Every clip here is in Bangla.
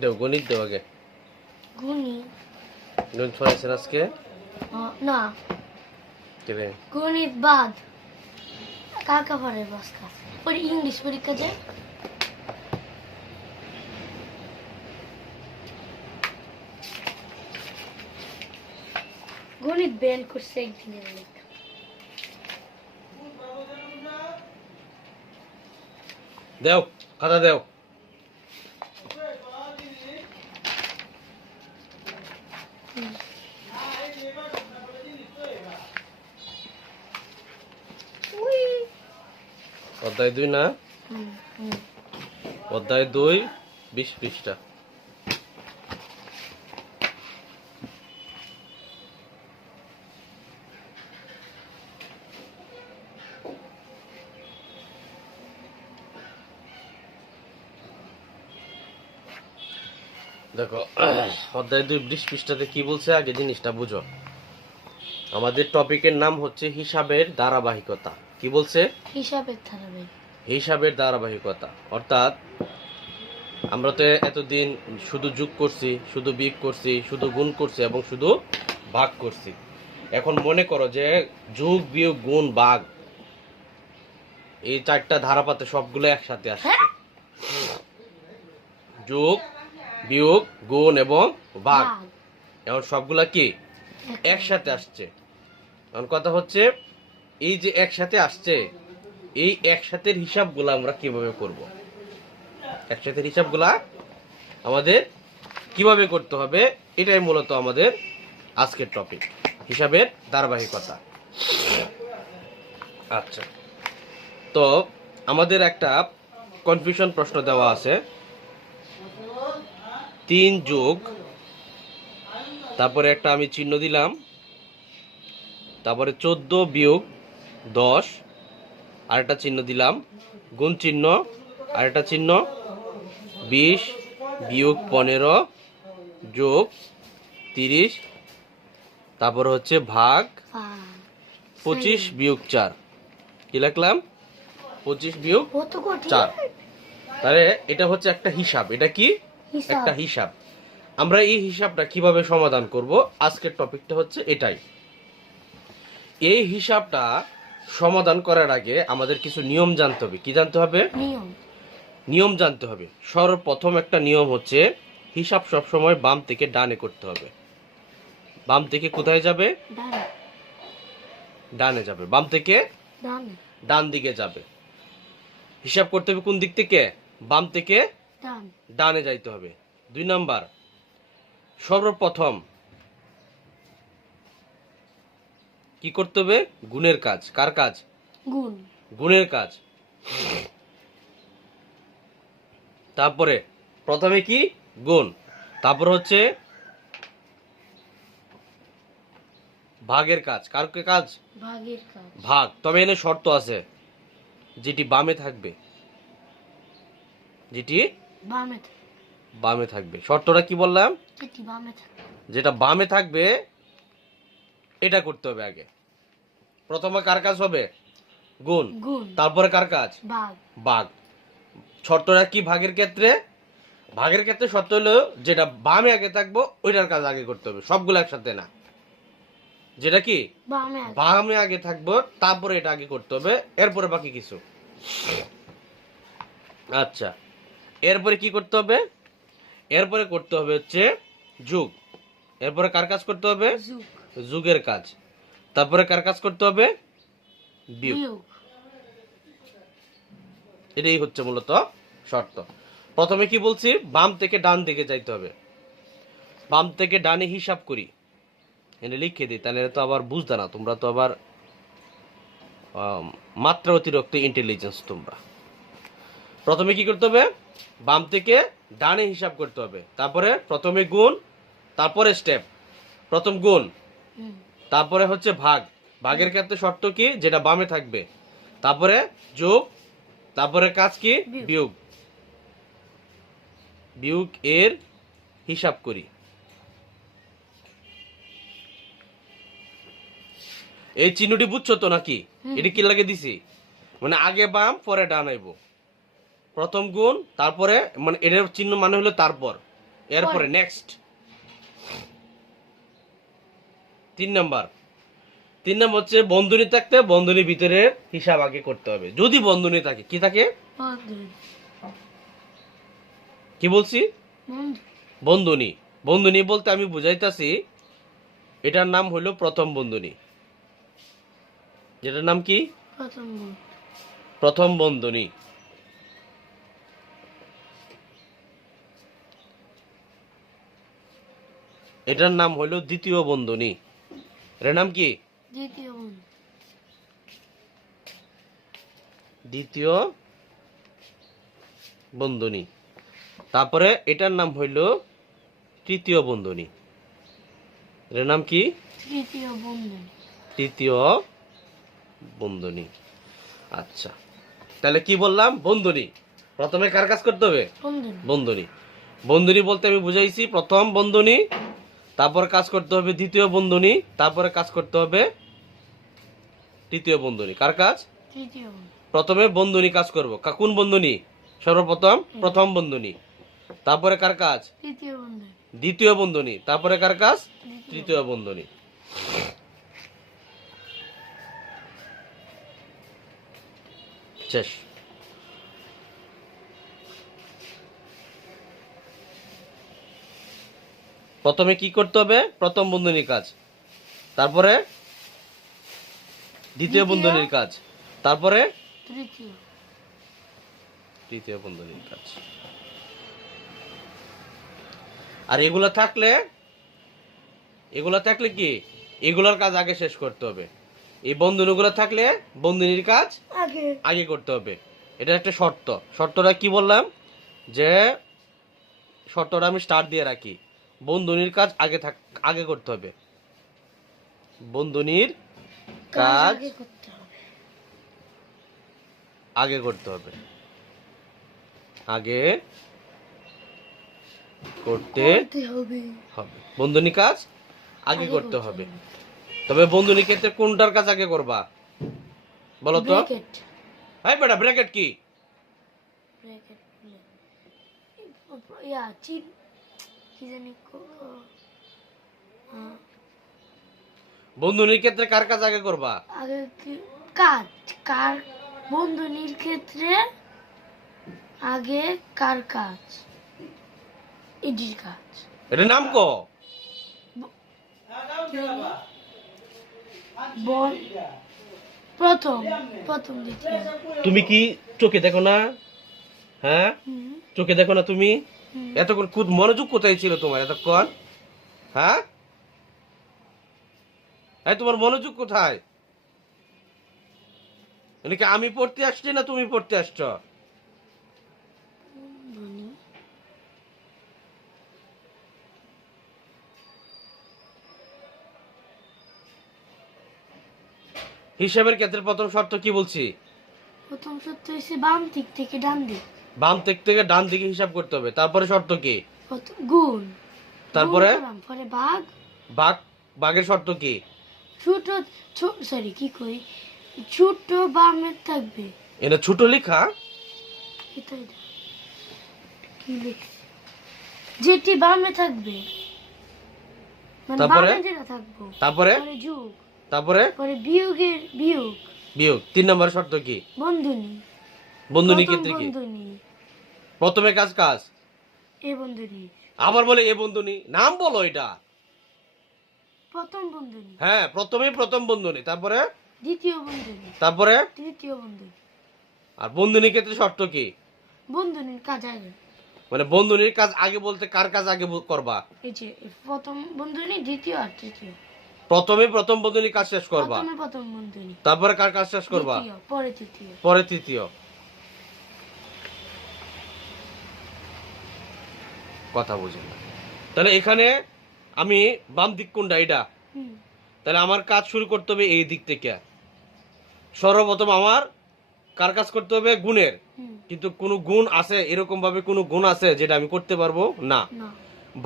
দেও গণিত দেও আগে। গণিত গণিত পড়াইছেন আজকে? না, কেবে গণিত বাদ কাকা পড়ে বসকা পরে ইংলিশ পরীক্ষা যায়। গণিত ব্যান করছে একদিনের লেখা। দেও খাতা দেও। অধ্যায় 2 না? অধ্যায় 2 20 পৃষ্ঠা। দেখো অধ্যায় 2 20 পৃষ্ঠাতে কি বলছে আগে জিনিসটা বুঝো। আমাদের টপিকের নাম হচ্ছে হিসাবের ধারাবাহিকতা। কি বলছে? হিসাবের ধারাবাহিকতা। অর্থাৎ আমরা তো এতদিন শুধু যোগ করছি, শুধু বিয়োগ করছি, শুধু গুণ করছি এবং শুধু ভাগ করছি। এখন মনে করো যে যোগ বিয়োগ গুণ ভাগ এই 4টা ধারাপাতে সবগুলো একসাথে আসছে। যোগ বিয়োগ গুণ এবং ভাগ এখন সবগুলা কি একসাথে আসছে। এখন কথা হচ্ছে এই যে একসাথে আসছে, এই একসাথের হিসাবগুলো আমরা কিভাবে করব? একসাথের হিসাবগুলা আমাদের কিভাবে করতে হবে, এটাই মূলত আমাদের আজকের টপিক, হিসাবের ধারাবাহিকতা। আচ্ছা, তো আমাদের একটা কনফিউশন প্রশ্ন দেওয়া আছে। 3 যোগ, তারপরে একটা আমি চিহ্ন দিলাম, তারপরে 14 বিয়োগ 10 আরেকটা চিহ্ন দিলাম, গুণ চিহ্ন আরেকটা চিহ্ন, 20 বিয়োগ 15 যোগ 30, তারপর হচ্ছে ভাগ 25 বিয়োগ 4। কি লিখলাম? 25 বিয়োগ 4। তাহলে এটা হচ্ছে একটা হিসাব। এটা কি? একটা হিসাব। আমরা এই হিসাবটা কিভাবে সমাধান করব, আজকের টপিকটা হচ্ছে এটাই। এই হিসাবটা সমাধান করার আগে আমাদের কিছু নিয়ম জানতে হবে। কি জানতে হবে? নিয়ম জানতে হবে। সর্বপ্রথম একটা নিয়ম হচ্ছে হিসাব সবসময় বাম থেকে ডানে করতে হবে। বাম থেকে কোথায় যাবে? ডানে যাবে। বাম থেকে ডান দিকে যাবে। হিসাব করতে হবে কোন দিক থেকে? বাম থেকে ডানে যাইতে হবে। 2 নাম্বার, সর্বপ্রথম কি করতে হবে? গুণের কাজ। কার কাজ? গুণের কাজ। তারপরে প্রথমে কি? গুণ। তারপর হচ্ছে ভাগের কাজ। কার কাজ? ভাগ। তবে এনে শর্ত আছে, যেটি বামে থাকবে, যেটি বামে থাকবে। শর্তটা কি বললাম? যেটা বামে থাকবে এটা করতে হবে আগে। প্রথমে কার কাজ হবে? গুণ। তারপরে কার কাজ? ভাগ। শর্তটা কি ভাগের ক্ষেত্রে? ভাগের ক্ষেত্রে শর্ত হলো যেটা বামে আগে থাকবো ওইটার কাজ আগে করতে হবে, সবগুলো একসাথে না। যেটা কি বামে আগে থাকবো তারপরে এটা আগে করতে হবে, এরপরে বাকি কিছু। আচ্ছা, এরপরে কি করতে হবে? এরপরে করতে হবে হচ্ছে যোগ। এরপরে কার কাজ করতে হবে? যোগের কাজ। তারপরে কার কাজ করতে হবে? বিয়োগ। এটাই হচ্ছে মূলত শর্ত। প্রথমে কি বলছি? বাম থেকে ডান দিকে যাইতে হবে। বাম থেকে ডানে হিসাব করি, এটা লিখে দিই, তাহলে তো আবার বুঝতে না তোমরা, তো আবার মাত্রা অতিরিক্ত ইন্টেলিজেন্স তোমরা। প্রথমে কি করতে হবে? বাম থেকে ডানে হিসাব করতে হবে। তারপরে প্রথমে গুণ, তারপরে স্টেপ, প্রথম গুণ, তারপরে হচ্ছে ভাগ। ভাগের ক্ষেত্রে শর্ত কি? যেটা বামে থাকবে। তারপরে যোগ, তারপরে কাজ কি? বিয়োগ। বিয়োগ এর হিসাব করি। এই চিহ্নটি বুঝছো তো নাকি? এটি কি লাগে দিছি? মানে আগে বাম পরে ডান আইব। প্রথম গুণ, তারপরে মানে এটার চিহ্ন মানে হলো তারপর, এরপরে নেক্সট 3 নাম্বার হচ্ছে বন্ধনী থাকতে বন্ধনীর ভিতরে হিসাব আগে করতে হবে। যদি বন্ধনী থাকে, কি থাকে, বন্ধনী কি বলছি, বন্ধনী বন্ধনী। বন্ধনী বলতে আমি বুঝাইতাছি এটার নাম হলো প্রথম বন্ধনী। যেটার নাম কি, প্রথম বন্ধনী প্রথম বন্ধনী। এটার নাম হলো দ্বিতীয় বন্ধনী। এটার নাম কি, দ্বিতীয় বন্ধনী দ্বিতীয় বন্ধনী। তারপরে এটার নাম হইল তৃতীয় বন্ধনী। এটার নাম কি, তৃতীয় বন্ধনী তৃতীয় বন্ধনী। আচ্ছা, তাহলে কি বললাম, বন্ধনী। প্রথমে কার কাজ করতে হবে, বন্ধনী বন্ধনী। বন্ধনী বলতে আমি বুঝাইছি প্রথম বন্ধনী, তারপর কাজ করতে হবে দ্বিতীয় বন্ধনী, তারপরে কাজ করতে হবে তৃতীয় বন্ধনী। কার কাজ, তৃতীয় বন্ধনী প্রথমে বন্ধনী কাজ করব। কোন বন্ধনী, সর্বপ্রথম প্রথম বন্ধনী। তারপরে কার কাজ, তৃতীয় বন্ধনী দ্বিতীয় বন্ধনী। তারপরে কার কাজ, তৃতীয় বন্ধনী। শেষ। প্রথমে কি করতে হবে, প্রথম বন্ধনীর কাজ, তারপরে দ্বিতীয় বন্ধনীর কাজ, তারপরে তৃতীয় তৃতীয় বন্ধনীর কাজ। আর এগুলা থাকলে কি, এগুলার কাজ আগে শেষ করতে হবে। এই বন্ধনীগুলো থাকলে বন্ধনীর কাজ আগে আগে করতে হবে। এটা একটা শর্ত। শর্তটা কি বললাম, যে শর্তটা আমি স্টার দিয়ে রাখি, বন্ধনীর কাজ আগে করতে হবে। বন্ধনীর কাজ আগে করতে হবে আগে করতে হবে, আগে করতে হবে হবে। বন্ধনী কাজ আগে করতে হবে। তবে বন্ধনী ক্ষেত্রে কোনটার কাজ আগে করবা বলো তো? ব্র্যাকেট এই বেটা, ব্র্যাকেট কি? ব্র্যাকেট ইয়া চিন কি জানি বন্ধনীর ক্ষেত্রে কার কাজ আগে করবা? আগে কি কাজ কার বন্ধনীর ক্ষেত্রে আগে কার কাজ, এডির কাজ। এটা নাম কো? প্রথম প্রথম দ্বিতীয়। তুমি কি চোখে দেখো না? হ্যাঁ, হুম, চোখে দেখো না তুমি? হুম। এতক্ষণ খুব মনোযোগ কোথায় ছিল তোমার এতক্ষণ? হ্যাঁ, এই তোমার মনোযোগ কোথায়? এদিকে আমি পড়তে আসছি না তুমি পড়তে আসছো? বন্ধনী হিসাবের ক্ষেত্রে প্রথম শর্ত কি বলছি? প্রথম সূত্র হচ্ছে বাম দিক থেকে ডান দিক। বাম দিক থেকে ডান দিকে হিসাব করতে হবে। তারপরে শর্ত কি? প্রথম গুণ, তারপরে গুণ করলাম, পরে ভাগ। ভাগের শর্ত কি? ছোট সরি কি কই, ছোট বামে থাকবে। এটা ছোট লেখা। এটাই না। কি লিখছি, যেটি বামে থাকবে, মানে তারপরে? বামে যেটা থাকবো, তারপরে পরে যোগ, তারপরে পরে বিয়োগের বিয়োগ। বিয়োগ। 3 নম্বর শর্ত কি? বন্ধনী, বন্ধনী প্রথম ক্ষেত্রে কি? বন্ধনী প্রথমে কাজ এ বন্ধনী, আবার বলে এ বন্ধনী, নাম বলো এটা। প্রথম বন্ধনী, হ্যাঁ, প্রথমে প্রথম বন্ধনী, তারপরে দ্বিতীয় বন্ধনী, তারপরে তৃতীয় বন্ধনী। আর বন্ধনী ক্ষেত্রে শর্ত কি? বন্ধনীর কাজ আগে, মানে বন্ধনীর কাজ আগে বলতে কার কাজ আগে করবা? এই যে প্রথম বন্ধনী, দ্বিতীয় আর তৃতীয়। প্রথমে প্রথম বন্ধনীর কাজ শেষ করবা, প্রথমে প্রথম বন্ধনী, তারপরে কার কাজ শেষ করবা? দ্বিতীয়, পরে তৃতীয়। পরে তৃতীয়। কথা বুঝে না। তাহলে এখানে আমি বাম দিক কোনটা, এটা? হুম, তাহলে আমার কাজ শুরু করতে হবে এই দিক থেকে। সর্বপ্রথম আমার কার কাজ করতে হবে? গুণের। হুম, কিন্তু কোনো গুণ আছে, এরকম ভাবে কোনো গুণ আছে যেটা আমি করতে পারবো না? না,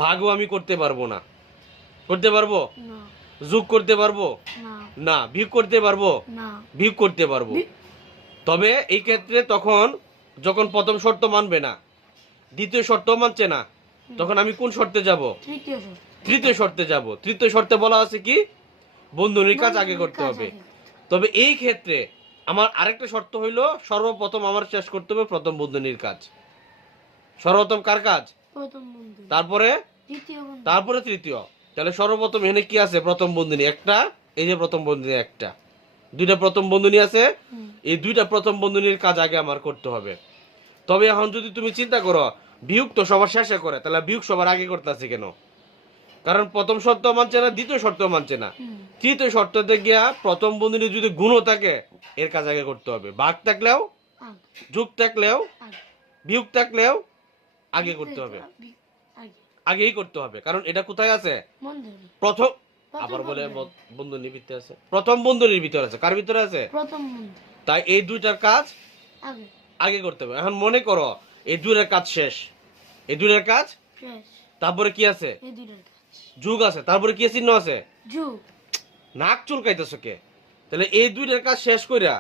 ভাগও আমি করতে পারবো না। করতে পারবো? না, যোগ করতে পারবো না, না। বিয়োগ করতে পারবো? না। বিয়োগ করতে পারবো। তবে এই ক্ষেত্রে তখন যখন প্রথম শর্ত মানবে না, দ্বিতীয় শর্ত মানছে না, তখন আমি কোন শর্তে যাব? তৃতীয় শর্ত। তৃতীয় শর্তে যাব। তৃতীয় শর্তে বলা আছে কি বন্ধনীর কাজ আগে করতে হবে। তবে এই ক্ষেত্রে আমার আরেকটা শর্ত হইলো সর্বপ্রথম আমার শেষ করতে হবে প্রথম বন্ধনীর কাজ। সর্বপ্রথম কার কাজ? প্রথম বন্ধনী, তারপরে তৃতীয় বন্ধনী, তারপরে তৃতীয়। তাহলে সর্বপ্রথম এখানে কি আছে? প্রথম বন্ধনী একটা, এই যে প্রথম বন্ধনী একটা, দুইটা প্রথম বন্ধনী আছে। এই দুইটা প্রথম বন্ধনীর কাজ আগে আমার করতে হবে। তবে এখন যদি তুমি চিন্তা করো বিয়োগ তো সবার শেষে করে, তাহলে বিয়োগ সবার আগে করতেছে কেন? কারণ প্রথম শর্ত মানছে না, দ্বিতীয় শর্ত মানছে না। তৃতীয় শর্ততে গিয়া প্রথম বন্ধনী যদি গুণও থাকে এর কাজ আগে করতে হবে। ভাগ থাকলেও, যোগ থাকলেও, বিয়োগ থাকলেও আগে করতে হবে, আগেই করতে হবে। কারণ এটা কোথায় আছে? প্রথম, আবার বলে বন্ধনীর ভিতরে আছে, প্রথম বন্ধনীর ভিতরে আছে। কার ভিতরে আছে? প্রথম বন্ধনী। তাই এই দুইটার কাজ আগে আগে করতে হবে। এখন মনে করো এই দুইটার কাজ শেষ, এই দুইটার কাজ শেষ, তারপরে কি আছে? এই দুইটার কাজ যোগ আছে, তারপরে কি চিহ্ন আছে? যোগ। নাক চুলকাইতেছ কে? তাহলে এই দুইটার কাজ শেষ কইরা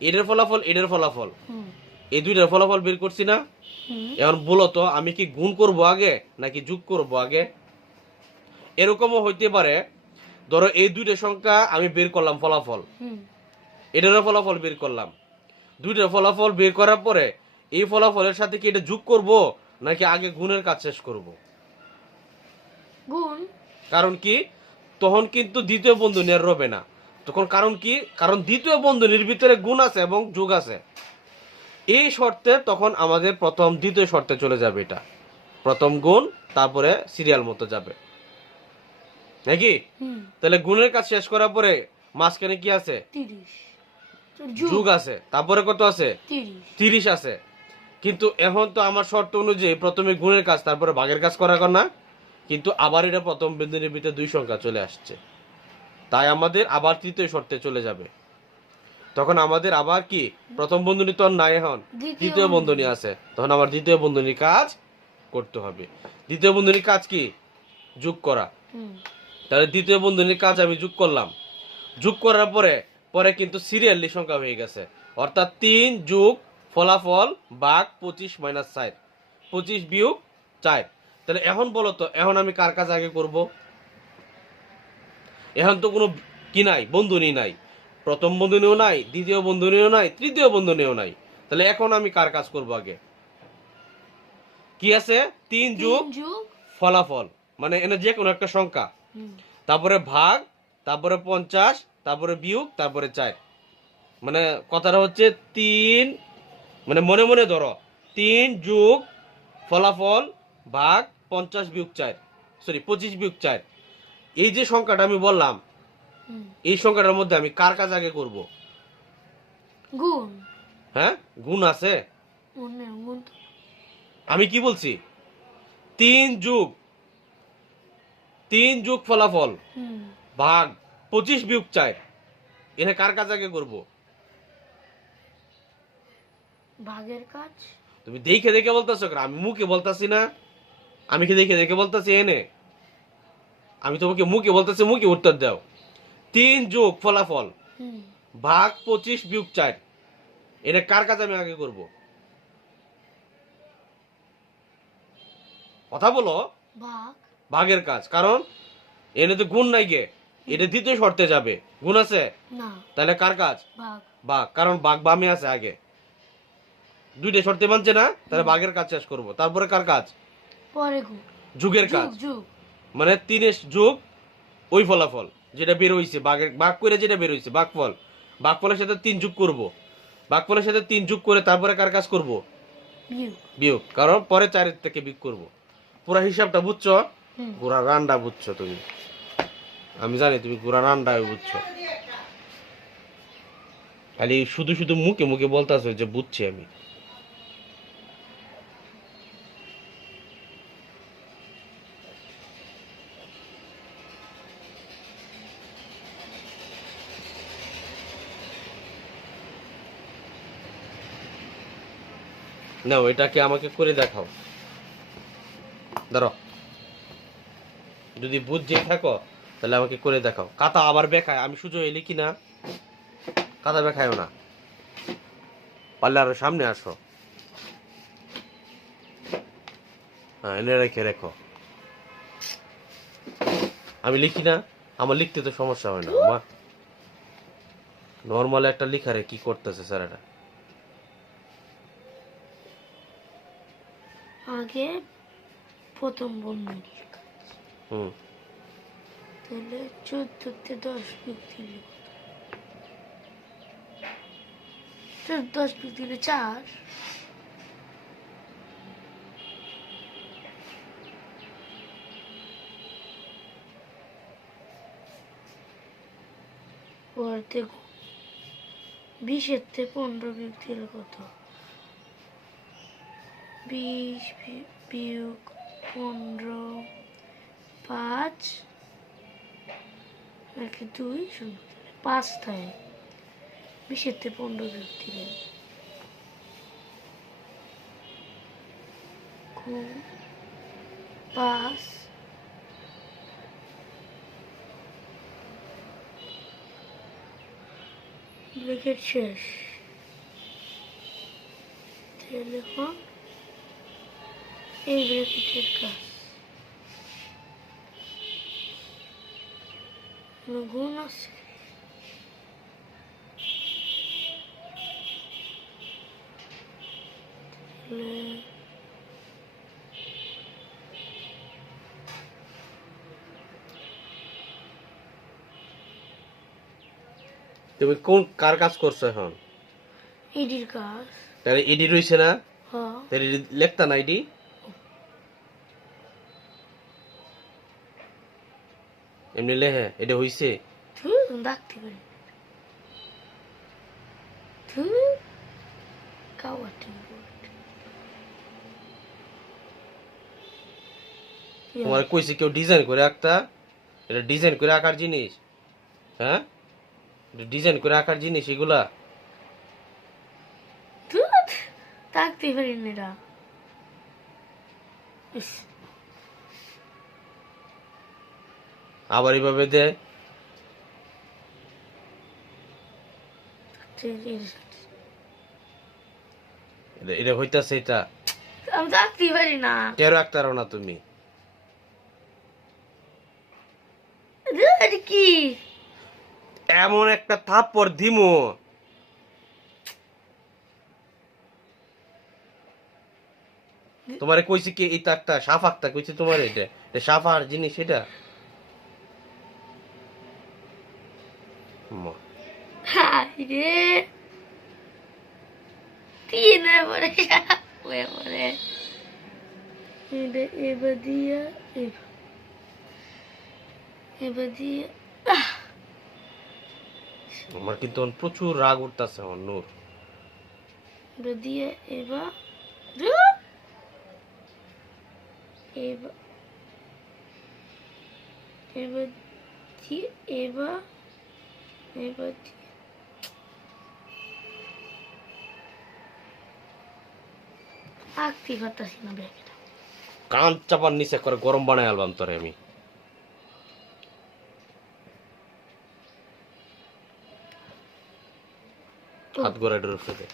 এটার ফলাফল, এটার ফলাফল, এই দুইটার ফলাফল বের করছি না? এখন বলো তো আমি কি গুণ করব আগে নাকি যোগ করব আগে? এরকমও হইতে পারে, ধরো এই দুইটা সংখ্যা আমি বের করলাম ফলাফল, এটারও ফলাফল বের করলাম, দুইটার ফলাফল বের করার পরে এই ফলাফলের সাথে কি এটা যোগ করব নাকি আগে গুণের কাজ শেষ করব? গুণ। কারণ কি তখন কিন্তু দ্বিতীয় বন্ধনী আর রবে না তখন। কারণ কি? কারণ দ্বিতীয় বন্ধনীর ভিতরে গুণ আছে এবং যোগ আছে। এই শর্তে তখন আমাদের প্রথম দ্বিতীয় শর্তে চলে যাবে। এটা প্রথম গুণ, তারপরে সিরিয়াল মতো যাবে নাকি? তাহলে গুণের কাজ শেষ করার পরে মাঝখানে কি আছে? 30 যোগ আছে, তারপরে কত আছে? 30 আছে। কিন্তু এখন তো আমার শর্ত অনুযায়ী প্রথমে গুণের কাজ তারপরে ভাগের কাজ করা না, কিন্তু আবার এটা প্রথম বন্ধনীর ভিতরে দুই সংখ্যা চলে আসছে। তাই আমাদের আবার তৃতীয় শর্তে চলে যাবে। তখন আমাদের আবার কি প্রথম বন্ধনী তো নাই, এখন দ্বিতীয় বন্ধনী আছে। তখন আমার দ্বিতীয় বন্ধনীর কাজ করতে হবে। দ্বিতীয় বন্ধনীর কাজ কি? যোগ করা। তাহলে দ্বিতীয় বন্ধনীর কাজ আমি যোগ করলাম। যোগ করার পরে পরে কিন্তু সিরিয়ালি সংখ্যা হয়ে গেছে, অর্থাৎ 3 যোগ ফলাফল ভাগ 25 মাইনাস 4, 25 বিয়োগ 4। তাহলে এখন বলো তো এখন আমি কার কাজ আগে করব? এখন তো কোনো কি নাই, বন্ধনী নাই, প্রথম বন্ধনীও নাই, দ্বিতীয় বন্ধনীও নাই, তৃতীয় বন্ধনীও নাই। তাহলে এখন আমি কার কাজ করব আগে? কি আছে? 3 যোগ ফলাফল, মানে এনে যে কোনো একটা সংখ্যা, তারপরে ভাগ, তারপরে 50, তারপরে বিয়োগ, তারপরে 4। মানে কথাটা হচ্ছে 3, মানে মনে মনে ধরো 3 যোগ ফলাফল ভাগ 50 বিয়োগ 4, সরি 25 বিয়োগ 4। এই যে সংখ্যাটা আমি বললাম, এই সংখ্যাটার মধ্যে আমি কার কাজ আগে করব? গুণ। হ্যাঁ, গুণ আছে। আমি কি বলছি? 3 যোগ ফলাফল ভাগ 25 বিয়োগ 4, এখানে কার কাজ আগে করব? ভাগের কাজ। তুমি দেখে দেখে বলতেছো, আমি মুখে বলতাছি না। আমি কি দেখে দেখে বলতাছি? এনে আমি তোমাকে মুখে বলতেছি, মুখে উত্তর দাও। 3 যোগ ফলাফল ভাগ 25 বিয়োগ 4, এটা কার কাজ আমি আগে করব? কথা বলো। ভাগের কাজ। কারণ এনে তো গুণ নাই গে, এটা দ্বিতীয় শর্তে যাবে। গুণ আছে না, তাহলে কার কাজ? ভাগ। কারণ ভাগ বামে আছে আগে, দুইটা শর্তে মানছে না, তাহলে ভাগের কাজ শেষ করব। তারপরে কার কাজ? পরে যোগের কাজ। মানে 3 যোগ ওই ফলাফল যেটা বের হইছে, ভাগ করে যেটা বের হইছে ভাগফল, ভাগফলের সাথে 3 যোগ করব। ভাগফলের সাথে 3 যোগ করে তারপরে কার কাজ করব? বিয়োগ। কারণ পরে 4 থেকে বিয়োগ করব। পুরো হিসাবটা বুঝছো? গুড়া রান্ডা বুঝছো তুমি? আমি জানি তুমি গুড়া রান্ডা বুঝছো, খালি শুধু শুধু মুখে মুখে বলতাছো যে বুঝছি আমি। না, এটাকে আমাকে করে দেখাও। ধরো, যদি বুঝে থাকো তাহলে আমাকে করে দেখাও। কাতা আবার বেখায়, আমি সুযোগ লিখি না, কাতা বেখায়ও না, পারলে আরো সামনে আসো। হ্যাঁ, এনে রেখে রেখো। আমি লিখি না, আমার লিখতে তো সমস্যা হয় না মা। নর্মাল একটা লিখারে কি করতেছে স্যার এটা? আগে প্রথম বন্ধনী হুম, তাহলে 14-তে 10 বিয়োগ দিলে 10 বিয়োগ দিলে 4। পর দেখো 20-তে 15 বিয়োগ দিলে কত? 20 বিয়োগ 15, 5 1 2 0, 5 থাকে। 20-তে 15 বিয়োগ দিলে 5 ব্রেকেট শেষ। তাহলে এখন এই ব্রেকেটের কাজ গুণ আছে। তাহলে তুমি কোন কার কাজ করছো এখন? এডির কাজ। তাহলে এডি রইছে না? হ্যাঁ তাহলে লেখতা না এডি? এমনি লেহে এটা হইছে? ডাকতে পারি কাওয়াটি তোমার কইছে কেউ ডিজাইন করে আঁকতা? এটা ডিজাইন করে আঁকার জিনিস? হ্যাঁ, ডিজাইন করে আঁকার জিনিস এগুলা? ডাকতে পারি না এরা। আবার এইভাবে দে। এটা হইতাছে এটা? আমি ডাকতে পারি না। কেন আঁকতারো না তুমি? এটা কি এমন একটা থাপ্পড় দিমু। তোমারে কইছে কি এটা একটা সাফ আঁকতা কইছে তোমার? এটা সাফার জিনিস এটা? রে তিনে পরে পরে এবার দিয়া এবার দিয়ে আমার কিন্তু এখন প্রচুর রাগ উঠতাছে আমার নূর। এবার দিয়ে এবার এবার এবার দিয়ে এবার এবার দিয়ে আঁকতে পারতাছি না ব্যাগটা। কান চাপার নিচে করে গরম বানায় আলবাম তোরে আমি। হাত গোড়ায় ডোর ফেলে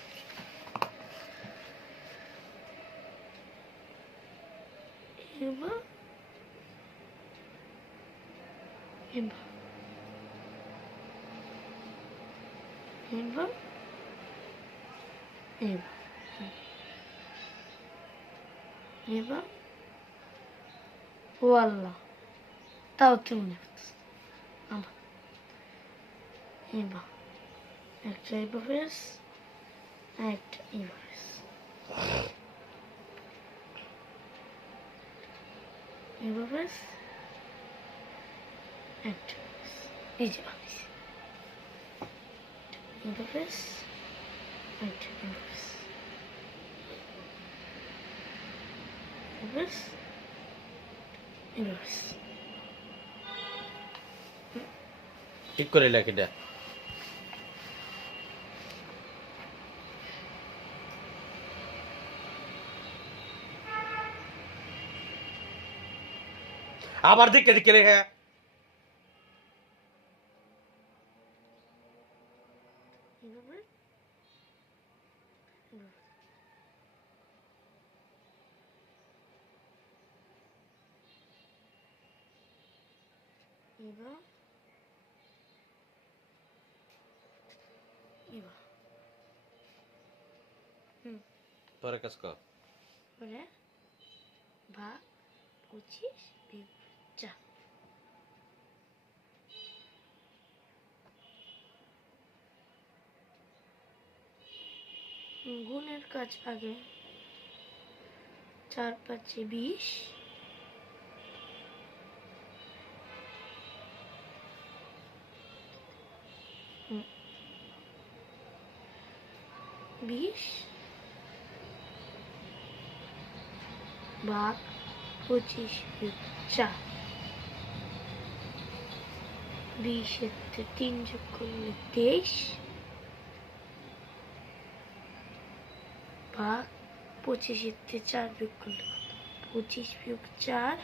এবার এবার এবার এবার এবার ও আল্লাহ তাও কি মনে করতেছে আবার এবার একটা এবার ফেস একটা এবার ফেস এবার ফেস একটা ফেস এই যে বানিয়েছি এবার ফেস একটা এবার ফেস এবার ফেস এবার ফেস ঠিক করে লেখ এটা। আবার দেখতে দেখতে লেখা। এভাবে এভাবে এবার এবার পরে কাজ কর। পরে ভাগ 25 বিয়োগ 4। গুণের কাজ আগে 4 5 20 20 ভাগ 25 বিয়োগ 4। 20 এতে 3 যোগ করলে 23 ভাগ 25 এতে 4 বিয়োগ করলে 25 বিয়োগ 4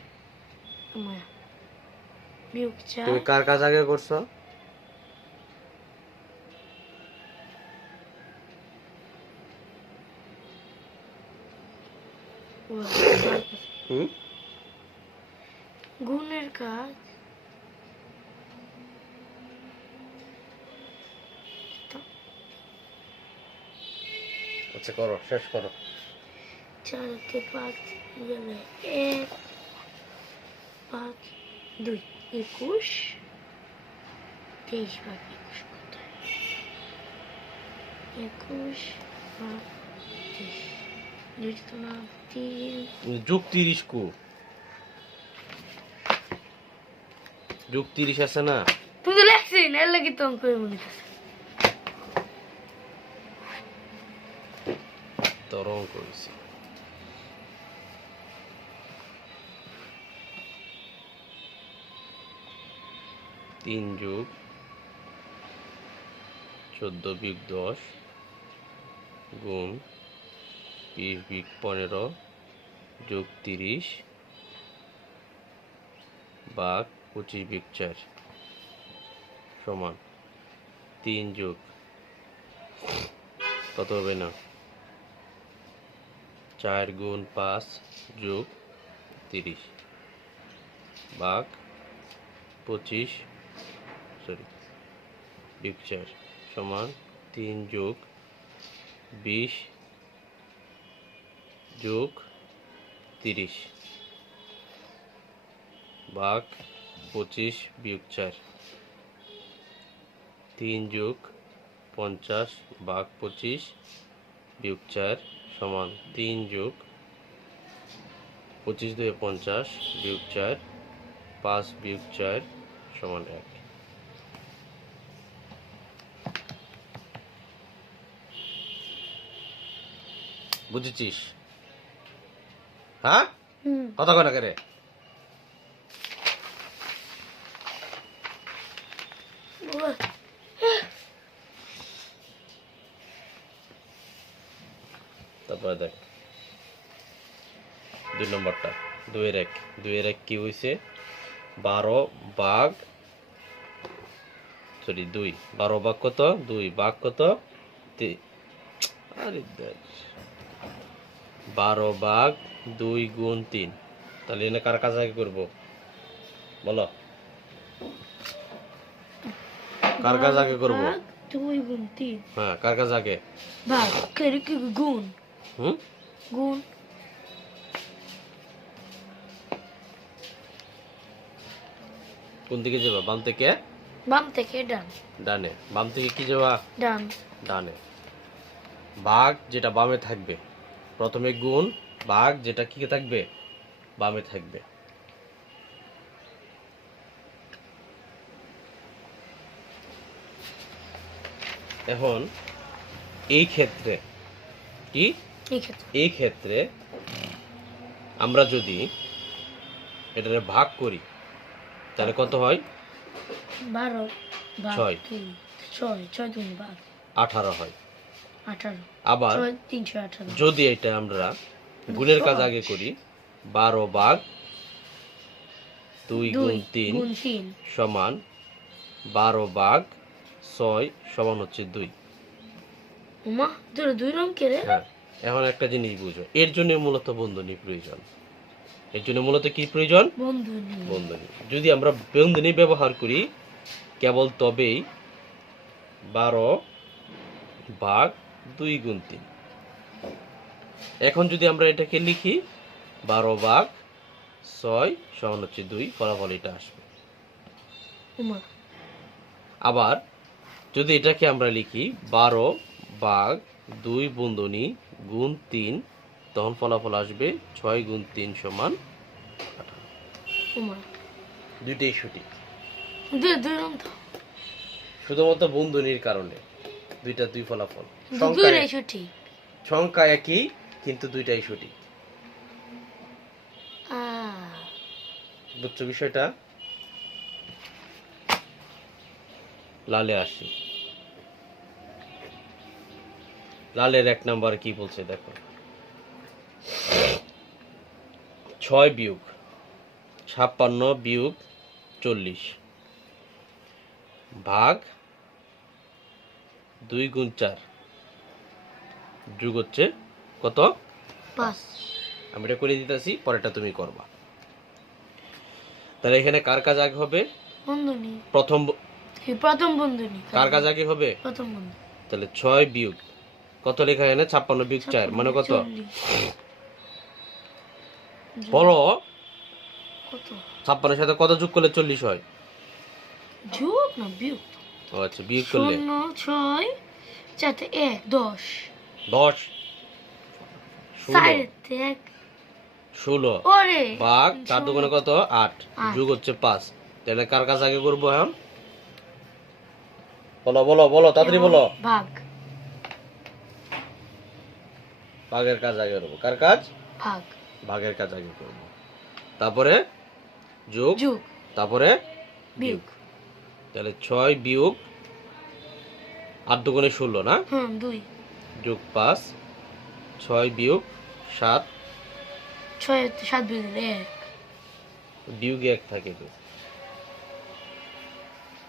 বিয়োগ 4। তুমি কার কাজ আগে করছো? গুণের কাজ আচ্ছা করো, শেষ করো। 4 তে 5 গেলে 1 5 2 21 23 ভাগ 21 কত? 21 ভাগ 23 দুই তো না 3 যোগ 30 কো, যোগ 30 আছে না? তুমি তো লেখছি না, এর লাগি তো অঙ্ক মনে আছে। তোর অঙ্ক হয়েছে। তিন যোগ 14 বিয়োগ 10 গুণ 20 বিয়োগ 15 যোগ 30 ভাগ 25 বিয়োগ 4 সমান 3 যোগ কত হবে না 4 গুণ 5 যোগ 30 ভাগ 25 বিয়োগ 4 সমান 3 যোগ 20 যোগ 30 ভাগ 25 বিয়োগ 4 3 যোগ 50 ভাগ 25 বিয়োগ 4 সমান 3 যোগ 25 দুয়ে 50 বিয়োগ 4 5 বিয়োগ 4 সমান 1। বুঝেছিস? হ্যাঁ, কথা কয় না কে রে? তারপরে দেখ 2 নম্বরটা 2 এর 1 কি হয়েছে 12 ভাগ 12 ভাগ কত 2 ভাগ কত আরে 12 ভাগ 2 গুণ 3। তাহলে এনে কার কাজ আগে করবো বলো, কার কাজ আগে করবো? 2 গুণ 3 হ্যাঁ, কার কাজ আগে ভাগ করে কি গুণ গুণ কোন দিকে যাবা? বাম থেকে ডান ডানে। বাম থেকে কি যাবা? ডান ডানে। ভাগ যেটা বামে থাকবে প্রথমে গুণ, ভাগ যেটা কি থাকবে বামে থাকবে। এখন এই ক্ষেত্রে কি এই ক্ষেত্রে আমরা যদি এটারে ভাগ করি তাহলে কত হয় 12 ভাগ 6 6 দুই 12 18 হয়। 18 আবার 318 যদি এটা আমরা গুণের কাজ আগে করি 12 ভাগ 2 গুণ 3 সমান 12 ভাগ 6 সমান হচ্ছে 2। উমা তোর 2 রং কে রে? হ্যাঁ, এখন একটা জিনিস বুঝো, এর জন্য মূলত বন্ধনী প্রয়োজন। এর জন্য মূলত কি প্রয়োজন? বন্ধনী। বন্ধনী। যদি আমরা বন্ধনী ব্যবহার করি কেবল তবেই 12 ভাগ 2 গুণ 3। এখন যদি আমরা এটাকে লিখি 12 ভাগ 6 সমান হচ্ছে 2, ফলাফল এটা আসবে। উমা আবার যদি এটাকে আমরা লিখি 12 ভাগ 2 বন্ধনী গুণ 3, তখন ফলাফল আসবে 6 গুণ 3 সমান 18। উমা দুইটাই সঠিক, দুই রং তো শুধুমাত্র বন্ধনীর কারণে দুইটা দুই ফলাফল। দুইটাই সঠিক। সংখ্যা একই কিন্তু দুইটাই সঠিক। বুঝছো বিষয়টা? লালে আসি। লালের 1 নাম্বার কি বলছে দেখো। 6 বিয়োগ 56 বিয়োগ 40 ভাগ 2 গুণ 4 যোগ হচ্ছে কত? 5। আমি এটা করে দিতেছি, পরেরটা তুমি করবা। তাহলে এখানে কার কাজ আগে হবে? বন্ধনী। প্রথম প্রথম বন্ধনী। কার কাজ আগে হবে? প্রথম বন্ধনী। তাহলে 6 বিয়োগ কত লেখা এখানে? 56 বিয়োগ 4 মানে কত? 40। বলো কত? 56 এর সাথে কত যোগ করলে 40 হয়? যোগ না বিয়োগ? ও আচ্ছা, বিয়োগ করলে 0 6 4 1 10 10 4 1 16 ওরে ভাগ 4 দুগুণে কত? 8 যোগ হচ্ছে 5। তাহলে কার কাজ আগে করবো এখন? বলো বলো বলো, তাড়াতাড়ি বলো। ভাগ। ভাগের কাজ আগে করবো। কার কাজ? ভাগ। ভাগের কাজ আগে করবো, তারপরে যোগ, যোগ, তারপরে বিয়োগ। তাহলে 6 বিয়োগ 8 দুগুণে 16 না? হুম 2 যোগ 5, 6 বিয়োগ 7 6 7 বিয়োগ 1 বিয়োগ 1 থাকে তো।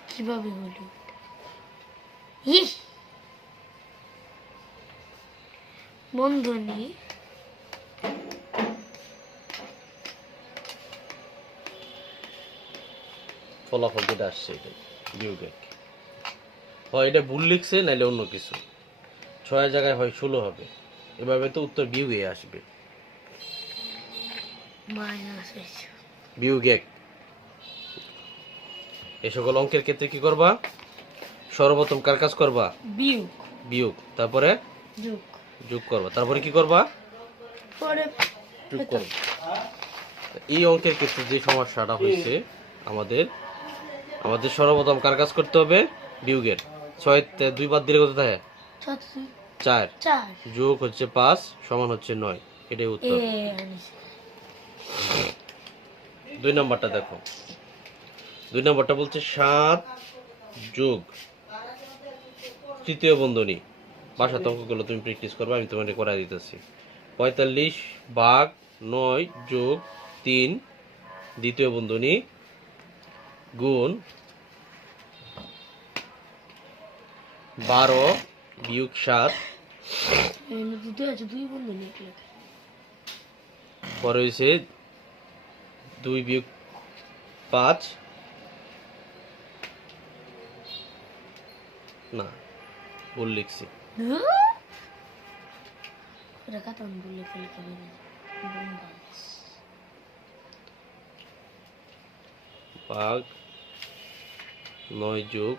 কিভাবে হলো? বন্ধনী ফলাফল যেটা আসছে এটাই বিয়োগ 1। হয় এটা ভুল লিখছে, নাইলে অন্য কিছু। 6 জায়গায় হয় 16 হবে, এভাবে তো উত্তর বিয়োগে আসবে। মাইনাস বিয়োগ 1। এই সকল অঙ্কের ক্ষেত্রে কি করবা? সর্বপ্রথম কার কাজ করবা? বিয়োগ। বিয়োগ, তারপরে যোগ, যোগ করবা, তারপরে কি করবা? পরে যোগ করবা। এই অঙ্কের ক্ষেত্রে যে সমস্যাটা হয়েছে আমাদের সর্বপ্রথম কার কাজ করতে হবে? বিয়োগের। 6 তে 2 বাদ দিলে কত থাকে? 4 4 যোগ হচ্ছে 5 সমান হচ্ছে 9। এটাই উত্তর। 2 নাম্বারটা দেখো। 2 নাম্বারটা বলছে 7 যোগ তৃতীয় বন্ধনী। বাসাতে অঙ্কগুলো তুমি প্র্যাকটিস করবে, আমি তোমাকে করাই দিতেছি। 45 ভাগ 9 যোগ 3 দ্বিতীয় বন্ধনী গুণ 12 বিয়োগ 7 দুই বন্ধনী। পরে হয়েছে 2 বিয়োগ 5 না, ভুল লিখছি। ভাগ 9 যোগ